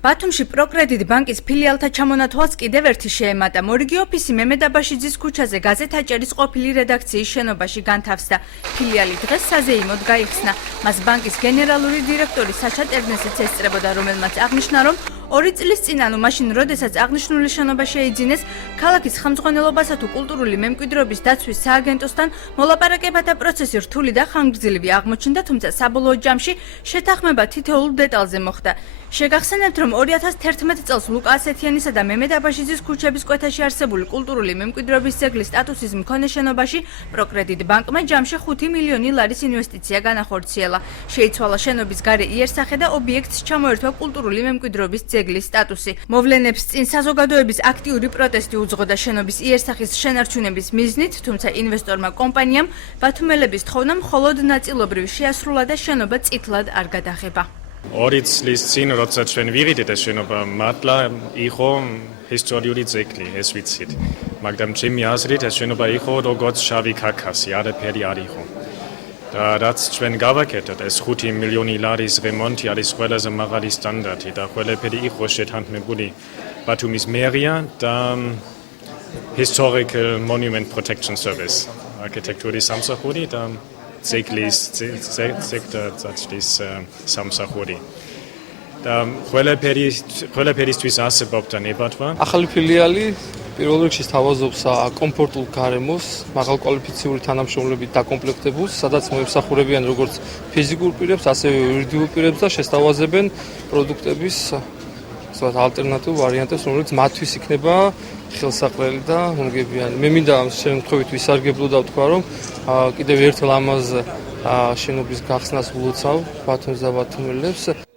ბათუმში პროკრედიტ ბანკის ფილიალთა ჩამონათვალს კიდევ ერთი შეემატა. მორიგი ოფისი მემედ აბაშიძის ქუჩაზე გაზეთ აჭარის ყოფილი რედაქციის შენობაში განთავსდა. ფილიალი დღეს საზეიმოდ გაიხსნა. მას ბანკის გენერალური დირექტორი საშა ტერნესიც ესწრებოდა, რომელმაც აღნიშნა, რომ 2 წლის წინ, ანუ მაშინ, როდესაც აღნიშნული შენობა შეიძინეს, ქალაქის ხელმძღვანელობასა თუ კულტურული მემკვიდრეობის დაცვის სააგენტოსთან მოლაპარაკებათა პროცესი რთული და ხანგრძლივი აღმოჩნდა, თუმცა საბოლოო ჯამში შეთანხმება თითოეულ დეტალზე მოხდა. შეგახსენებთ, რომ 2011 წელს ლუკა ასეთიანისა და მემედ აბაშიძის ქუჩების კვეთაში არსებული კულტურული მემკვიდრეობის ძეგლის სტატუსის მქონე შენობაში პროკრედიტ ბანკმა ჯამში 5 მილიონი ლარის ინვესტიცია განახორციელა. შეიცვალა შენობის გარე იერსახე და ობიექტს ჩამოერთვა კულტურული მემკვიდრეობის ძეგლის სტატუსი. მოვლენებს წინ საზოგადოების აქტიური პროტესტი უძღოდა შენობის იერსახის შენარჩუნების მიზნით, თუმცა ინვესტორმა კომპანიამ ბათუმელების თხოვნა მხოლოდ ნაწილობრივ შეასრულა და შენობა წითლად არ გადაღება. 2 წლის წინ, როცა ჩვენ ვიღიდეთ ეს შენობა, მართლა იყო ისტორიული ძეგლი, ეს ვიცით. მაგრამ ჩემი აზრით ეს შენობა იყო როგორც შავი ქაქასი, არაფერი არ იყო. და რაც ჩვენ გავაკეთეთ, ეს 5 მილიონი ლარის რემონტი არის ყველაზე მაღალი სტანდარტი და ყველაფერი იყო შეთანხმებული ბათუმის მერია და Historical Monument Protection Service, არქიტექტურის სამსახური და ძეგლის სამსახური. და ყველაფერისთვის არსებობდა ნებართვა. ახალი ფილიალი პირველ რიგში სთავაზობს კომფორტულ გარემოს, მაღალკვალიფიციური თანამშრომლებით დაკომპლექტებულს, სადაც მოემსახურებიან როგორც ფიზიკურ პირებს, ასევე იურიდიულ პირებს და შესთავაზებენ პროდუქტების ალტერნატიულ ვარიანტებს, რომელიც მათთვის იქნება ხელსაყრელი და მომგებიანი. მე მინდა ამ შემთხვევით ვისარგებლო და ვთქვა, რომ კიდევ ერთხელ ამაზე შენობის გახსნას ვლოცავ ბათუმს და ბათუმელებს.